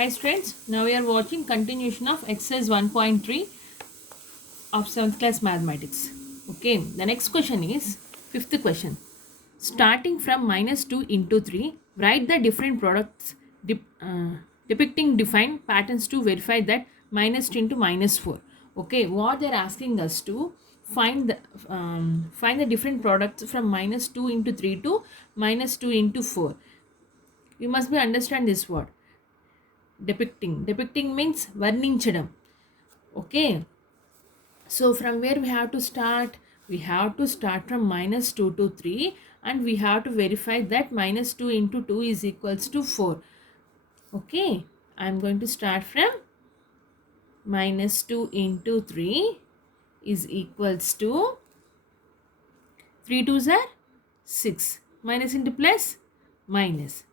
Hi students, now we are watching continuation of exercise 1.3 of 7th class mathematics. Okay, the next question is 5th question. Starting from minus 2 into 3, write the different products depicting defined patterns to verify that minus 2 into minus 4. Okay, what they are asking us to find the different products from minus 2 into 3 to minus 2 into 4. You must be understand this word. Depicting means వర్ణించడం. Okay, so from where we have to start? We have to start from minus 2 to 3, and we have to verify that minus 2 into 2 is equals to 4. Okay, I'm going to start from minus 2 into 3 is equals to 3 2s are 6, minus into plus minus.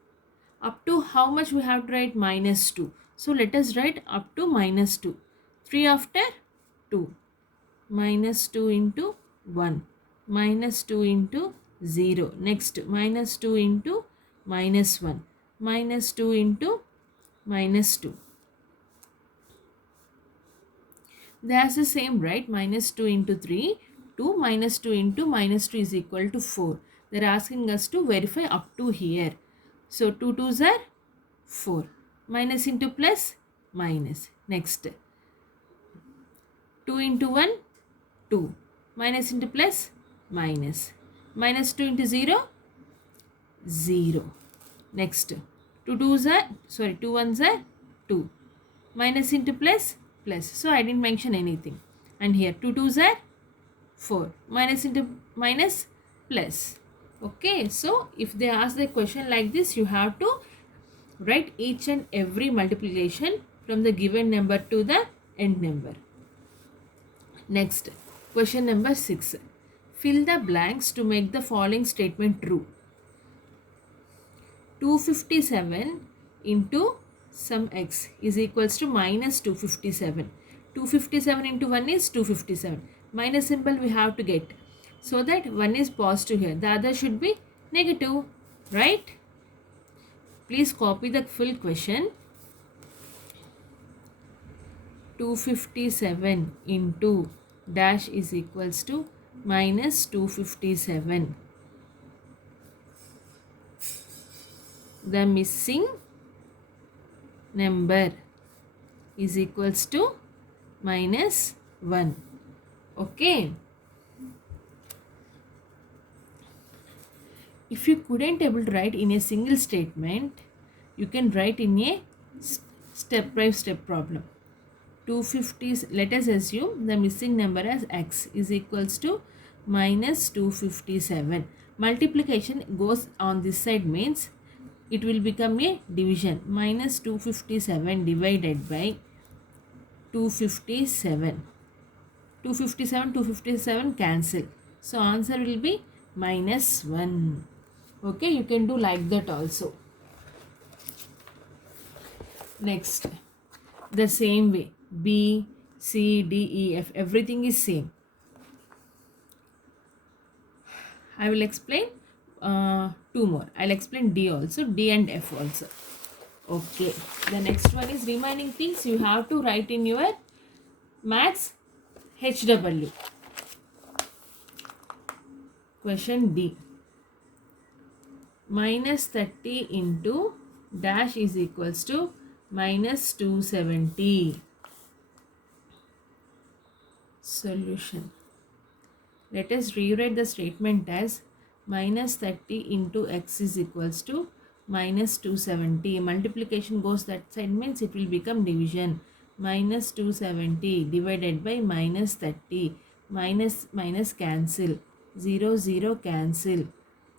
Up to how much we have to write? Minus 2. So let us write up to minus 2. 3 after 2. Minus 2 into 1. Minus 2 into 0. Next, minus 2 into minus 1. Minus 2 into minus 2. That's the same, right? Minus 2 into 3. 2 minus 2 into minus 2 is equal to 4. They're asking us to verify up to here. So 2 2s are 4. Minus into plus minus. Next, 2 into 1, 2. Minus into plus minus. Minus 2 into 0, 0. Next, 2 ones are 2. Minus into plus plus. So I didn't mention anything. And here 2 2s are 4. Minus into minus plus. Okay, so if they ask the question like this, you have to write each and every multiplication from the given number to the end number. Next, question number 6. Fill the blanks to make the following statement true. 257 into some x is equals to minus 257. 257 into 1 is 257. Minus symbol we have to get. So that one is positive here. The other should be negative. Right? Please copy the full question. 257 into dash is equals to minus 257. The missing number is equals to minus 1. Okay. If you couldn't able to write in a single statement, you can write in a step by step problem. 250, let us assume the missing number as x is equals to minus 257. Multiplication goes on this side means it will become a division. Minus 257 divided by 257. 257 cancel. So answer will be minus 1. Okay, you can do like that also. Next, the same way. B, C, D, E, F, everything is same. I will explain two more. I'll explain D also, D and F also. Okay, the next one is remaining things you have to write in your maths HW. Question D. Minus 30 into dash is equals to minus 270. Solution. Let us rewrite the statement as minus 30 into x is equals to minus 270. Multiplication goes that side means it will become division. Minus 270 divided by minus 30. Minus cancel. 0 0 cancel.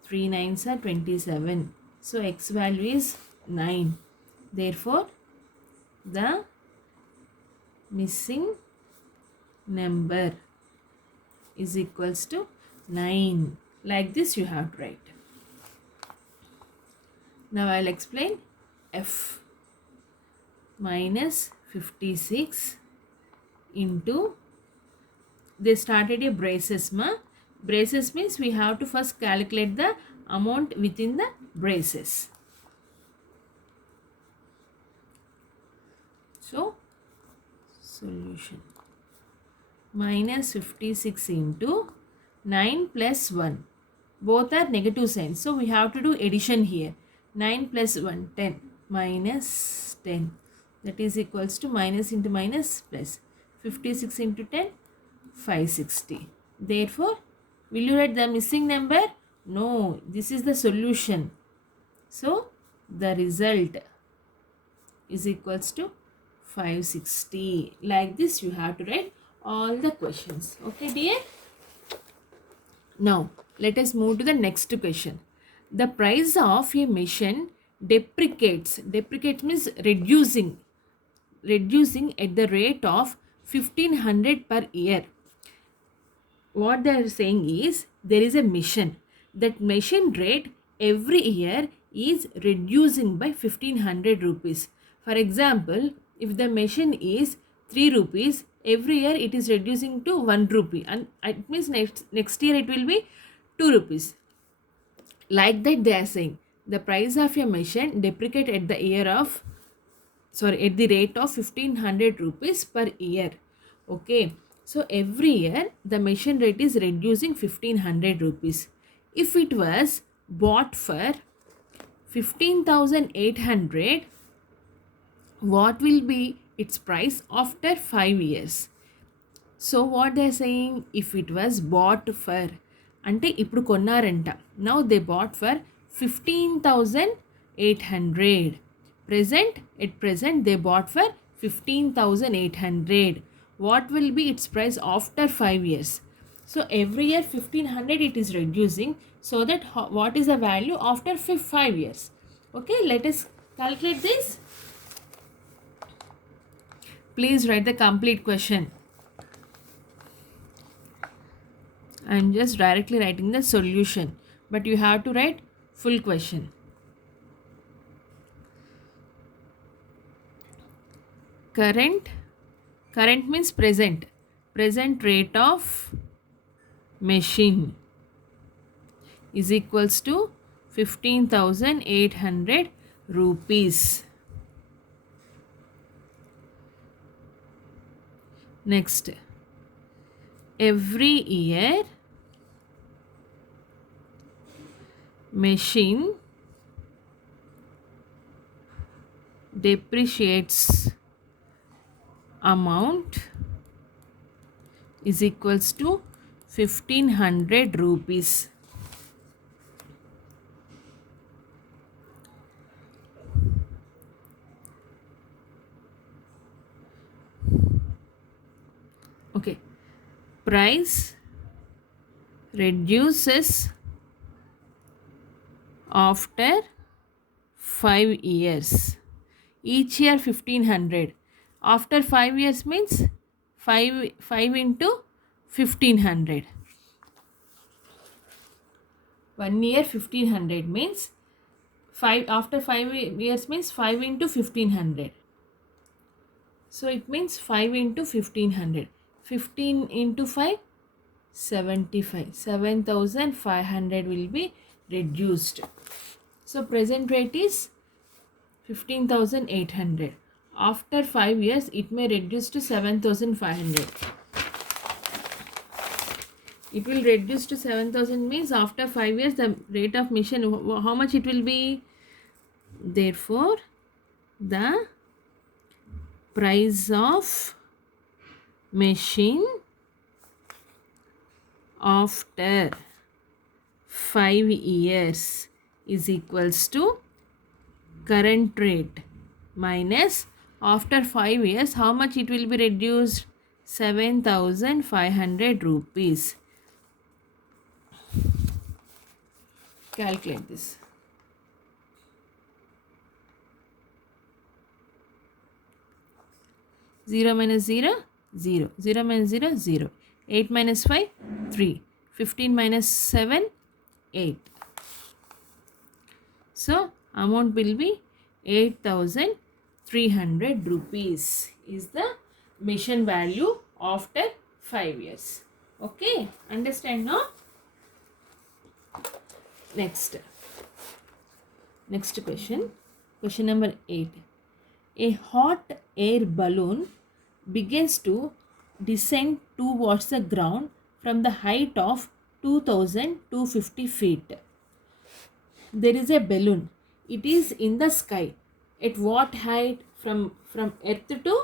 3 9s are 27. So x value is 9. Therefore, the missing number is equals to 9. Like this you have to write. Now I'll explain F. Minus 56 into, they started a braces ma. Braces means we have to first calculate the amount within the braces. So solution minus 56 into 9 plus 1. Both are negative signs. So we have to do addition here. 9 plus 1, 10 minus 10. That is equals to minus into minus plus. 56 into 10, 560. Therefore, will you write the missing number? No, this is the solution. So the result is equals to 560. Like this you have to write all the questions. Okay dear. Now let us move to the next question. The price of a machine depreciates. Depreciates means reducing at the rate of 1500 per year. What they are saying is there is a mission. That mission rate every year is reducing by 1500 rupees. For example, if the machine is 3 rupees, every year it is reducing to 1 rupee, and it means next year it will be 2 rupees. Like that they are saying the price of a machine depreciate at the year of at the rate of 1500 rupees per year. Okay, so every year the machine rate is reducing 1500 rupees. If it was bought for 15,800, what will be its price after 5 years? So what they are saying, if it was bought for అంటే ఇప్పుడు కొన్నారంట, now they bought for 15,800. At present they bought for 15,800. What will be its price after 5 years? So every year 1500 it is reducing, so that what is the value after 5 years? Okay, let us calculate this. Please write the complete question. I am just directly writing the solution, but you have to write full question. Current means present rate of machine is equals to 15,800 rupees. Next, every year machine depreciates amount is equals to 1500 rupees. Okay, price reduces after 5 years. Each year 1500. After 5 years means 5 into 1500. 1 year 1500 means 5. After 5 years means 5 into 1500. So it means 5 into 1500. 15 into 5, 75. 7,500 will be reduced. So present rate is 15,800. After 5 years it may reduce to 7,500. It will reduce to 7,000 means after 5 years the rate of machine, how much it will be? Therefore the price of machine after 5 years is equals to current rate minus after 5 years how much it will be reduced? 7,500 rupees. Calculate this. 0 minus 0, 0. 0 minus 0, 0. 8 minus 5, 3. 15 minus 7, 8. So amount will be 8,300 rupees is the machine value after 5 years. Okay, understand now? Next question number 8. A hot air balloon begins to descend towards the ground from the height of 2250 feet. There is a balloon. It is in the sky. At what height? From earth to,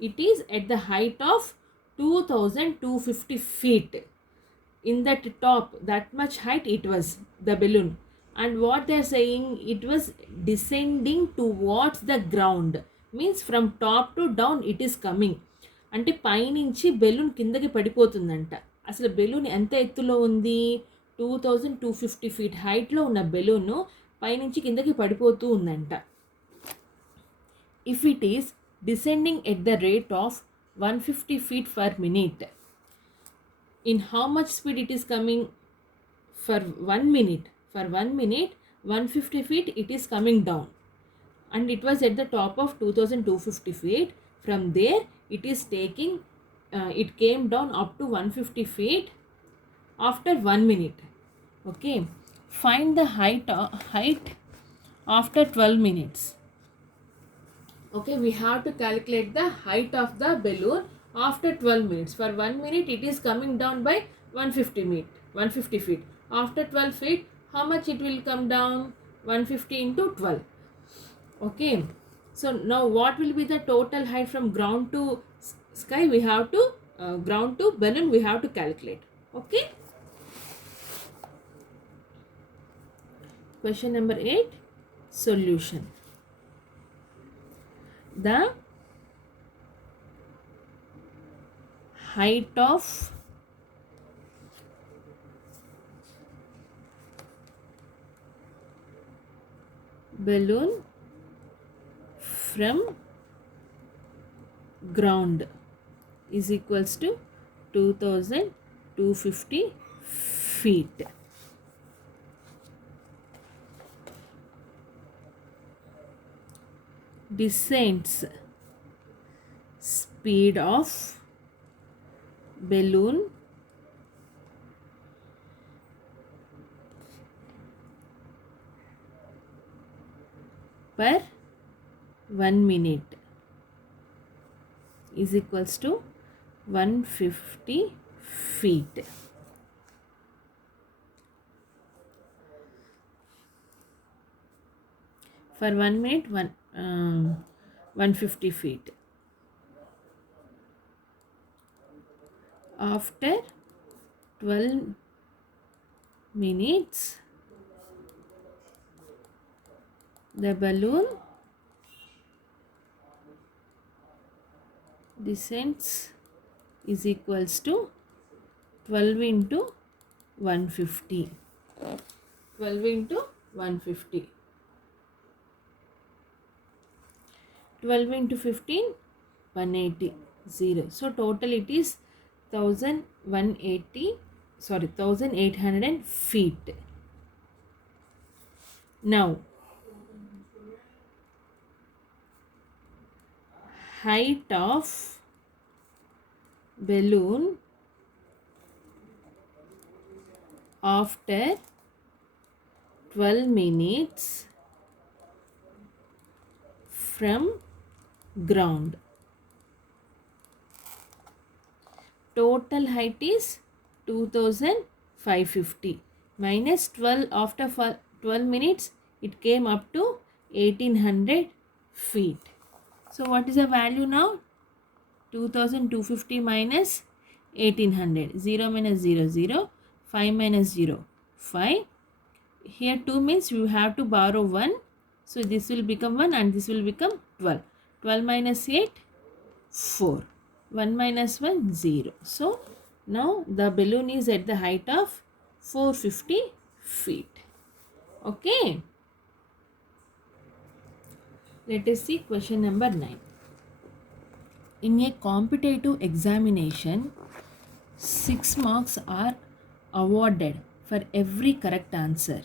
it is at the height of 2250 feet. In that top, that much height it was, the balloon. And what they are saying, it was descending towards the ground, means from top to down it is coming. అంటే పైనుంచి balloon కిందకి పడిపోతుందంట. అసలు balloon ఎంత ఎత్తులో ఉంది? 2250 feet హైట్లో ఉన్న balloon పైనుంచి కిందకి పడిపోతూ ఉందంట. If it is descending at the rate of 150 feet per minute, in how much speed it is coming? For 1 minute, 150 feet it is coming down, and it was at the top of 2250 feet. From there it is taking it came down up to 150 feet after 1 minute. Okay, find the height after 12 minutes. Okay, we have to calculate the height of the balloon after 12 minutes. For 1 minute it is coming down by 150 feet. After 12 feet, how much it will come down? 150 into 12. Okay, so now what will be the total height from ground to sky? We have to ground to balloon we have to calculate. Okay, question number 8, solution. The height of balloon from ground is equals to 2250 feet. Descents speed of balloon per 1 minute is equals to 150 feet. For 1 minute, 150 feet. After 12 minutes, the balloon descends is equals to 12 into 150. 12 into 150. 12 into 15, 180. 0. So total it is 1800 feet. Now, height of balloon after 12 minutes from ground. Total height is 2550 minus 12 after 12 minutes it came up to 1800 feet. So what is the value now? 2250 minus 1800. 0 minus 0, 0. 5 minus 0, 5. Here 2 means you have to borrow 1. So this will become 1 and this will become 12. 12 minus 8, 4. 1 minus 1, 0. So now the balloon is at the height of 450 feet. Okay. Let us see question number 9. In a competitive examination, 6 marks are awarded for every correct answer.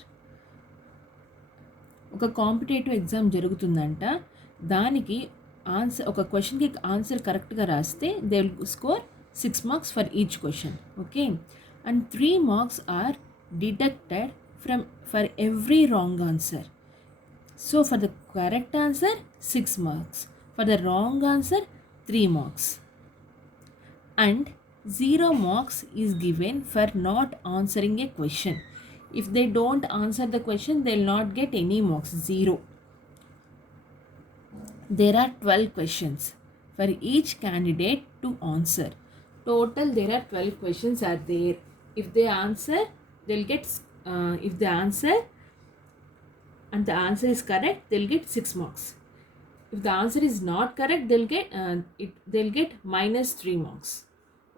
ఒక competitive exam జరుగుతుందంట, దానికి answer ఒక క్వశ్చన్కి answer కరెక్ట్గా రాస్తే they will score 6 marks for each question. Okay, and 3 marks are deducted for every wrong answer. So for the correct answer 6 marks, For the wrong answer, 3 marks. And 0 marks is given for not answering a question. If they don't answer the question, they will not get any marks, 0. There are 12 questions for each candidate to answer. Total there are 12 questions are there. If they answer, they'll get, if they answer and the answer is correct, they'll get 6 marks. If the answer is not correct, they'll get minus 3 marks.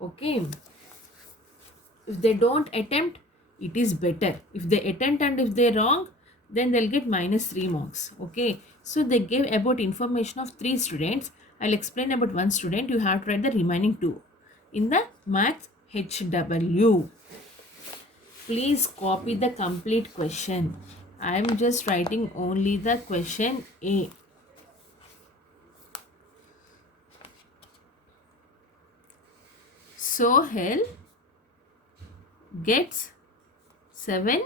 Okay. If they don't attempt, it is better. If they attempt and if they're wrong, then they'll get minus 3 marks. Okay. So they gave about information of 3 students. I'll explain about 1 student. You have to write the remaining 2 in the maths HW. Please copy the complete question. I am just writing only the question A. Sohail gets 7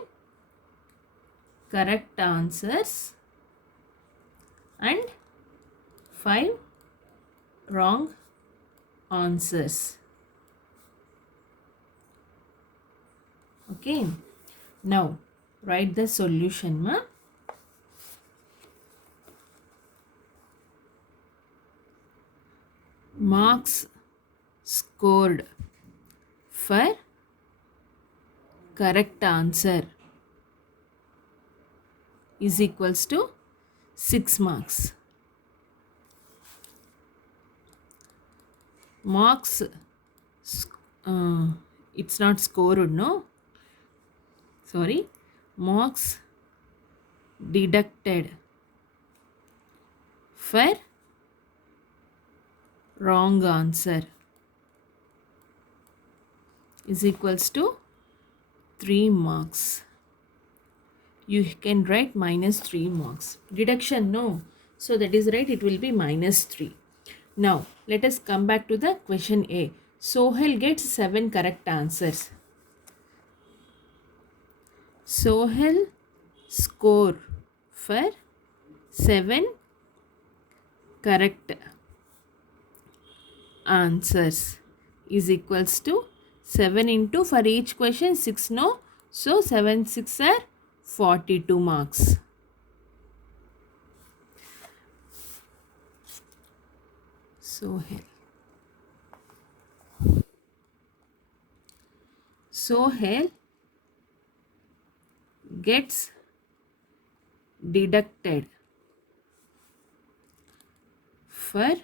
correct answers and 5 wrong answers. Okay. Now write the solution, ma. Marks scored for correct answer is equals to 6 marks. Marks, it's not scored, no? Sorry. Marks deducted for wrong answer is equals to 3 marks. You can write minus 3 marks. Deduction, no. So that is right, it will be minus 3. Now, let us come back to the question A. Sohail gets 7 correct answers. Sohail score for 7 correct answers is equals to 7 into, for each question 6, no. So 7 6 are 42 marks. Sohail gets deducted for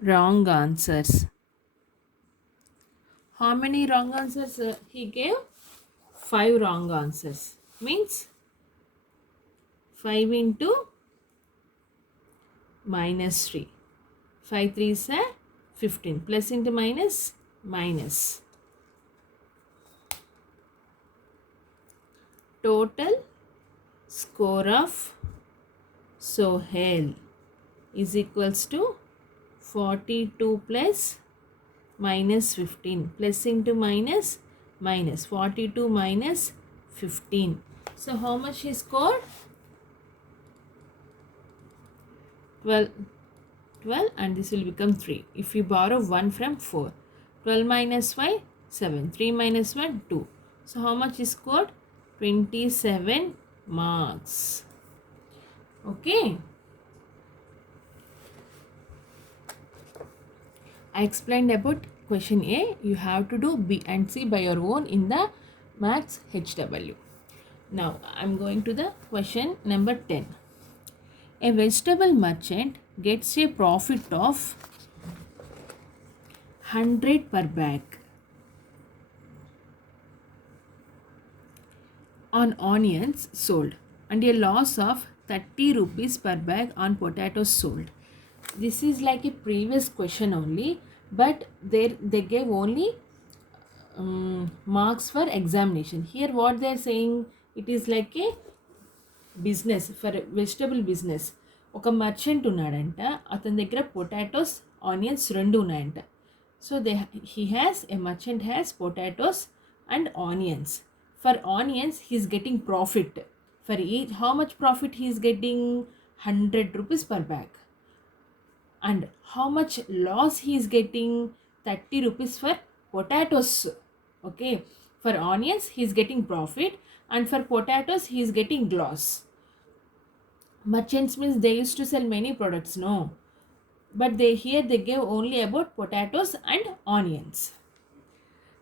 wrong answers. How many wrong answers he gave? 5 wrong answers. Means 5 into minus 3. 5 3s are 15. Plus into minus, minus. Total score of Sohail is equals to 42 plus minus 15. Plus into minus, minus. 42 minus 15. So how much he scored? 12 and this will become 3. If we borrow 1 from 4. 12 minus 5, 7. 3 minus 1, 2. So how much he scored? 27 marks. Okay. I explained about question A. You have to do B and C by your own in the maths HW. Now I am going to the question number 10. A vegetable merchant gets a profit of 100 per bag on onions sold and a loss of 30 rupees per bag on potatoes sold. This is like a previous question only, but they gave only marks for examination. Here what they are saying, it is like a business for vegetable business. ఒక merchant ఉన్నాడంట, అతని దగ్గర potatoes onions రెండు ఉన్నాయంట. So he has a merchant has potatoes and onions. For onions he is getting profit. For each, how much profit he is getting? 100 rupees per bag. And how much loss he is getting? 30 rupees for potatoes. Okay, for onions he is getting profit, and for potatoes he is getting loss. Merchants means they used to sell many products, no, but they gave only about potatoes and onions.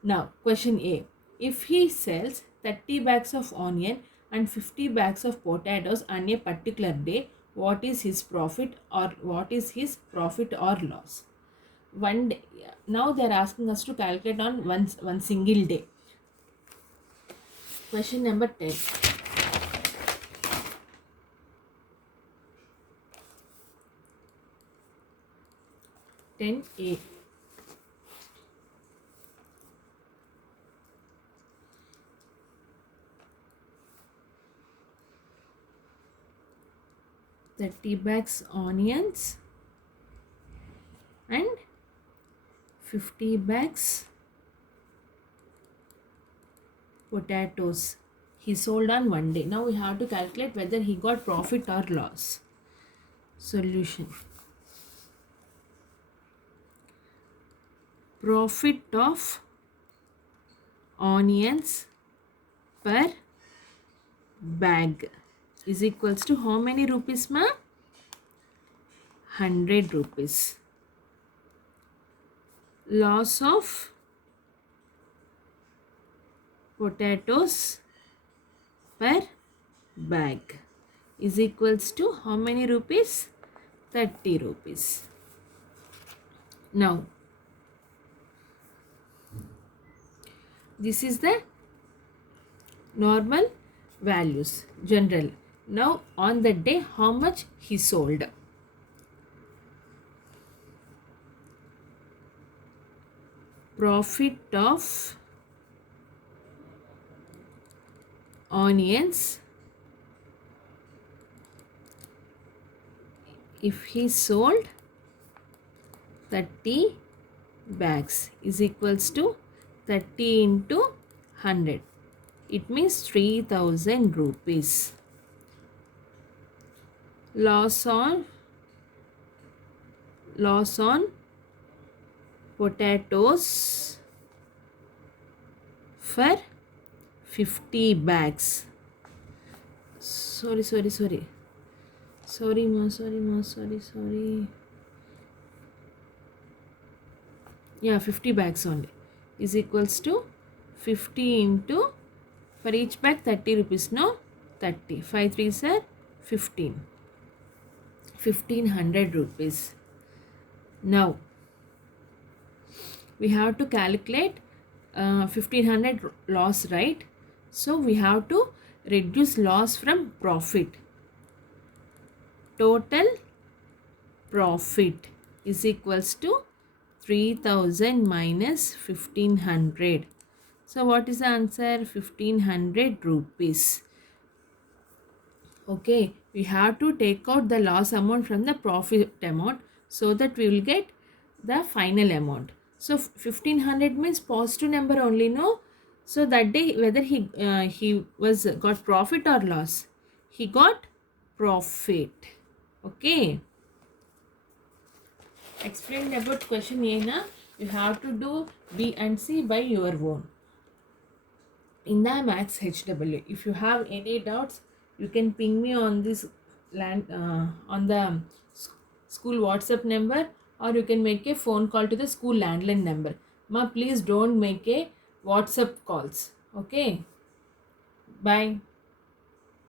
Now question A: if he sells 30 bags of onion and 50 bags of potatoes on a particular day, what is his profit or loss? One day. Now they are asking us to calculate on one single day. Question number 10. 10A. Thirty bags onions and 50 bags potatoes he sold on one day. Now we have to calculate whether he got profit or loss. Solution: profit of onions per bag is equals to how many rupees, ma? 100 rupees. Loss of potatoes per bag is equals to how many rupees? 30 rupees. Now this is the normal values, general. Now on the day how much he sold? Profit of onions if he sold 30 bags is equals to 30 into 100. It means 3000 rupees. Loss on potatoes for 50 bags. Sorry. Yeah, 50 bags only is equals to 50 into, for each bag 30 rupees, no? 30. 5 3s are 15. 1500 rupees. Now we have to calculate 1500 loss, right? So we have to reduce loss from profit. Total profit is equals to 3000 minus 1500. So what is the answer? 1500 rupees. Okay, we have to take out the loss amount from the profit amount so that we will get the final amount. So 1500 means positive number only, no? So that day whether he was got profit or loss, he got profit. Okay. Explained about question A na, you have to do B and C by your own in the Maths HW. If you have any doubts, you can ping me on this on the school WhatsApp number, or you can make a phone call to the school landline number. Ma, please don't make a WhatsApp calls. Okay. Bye.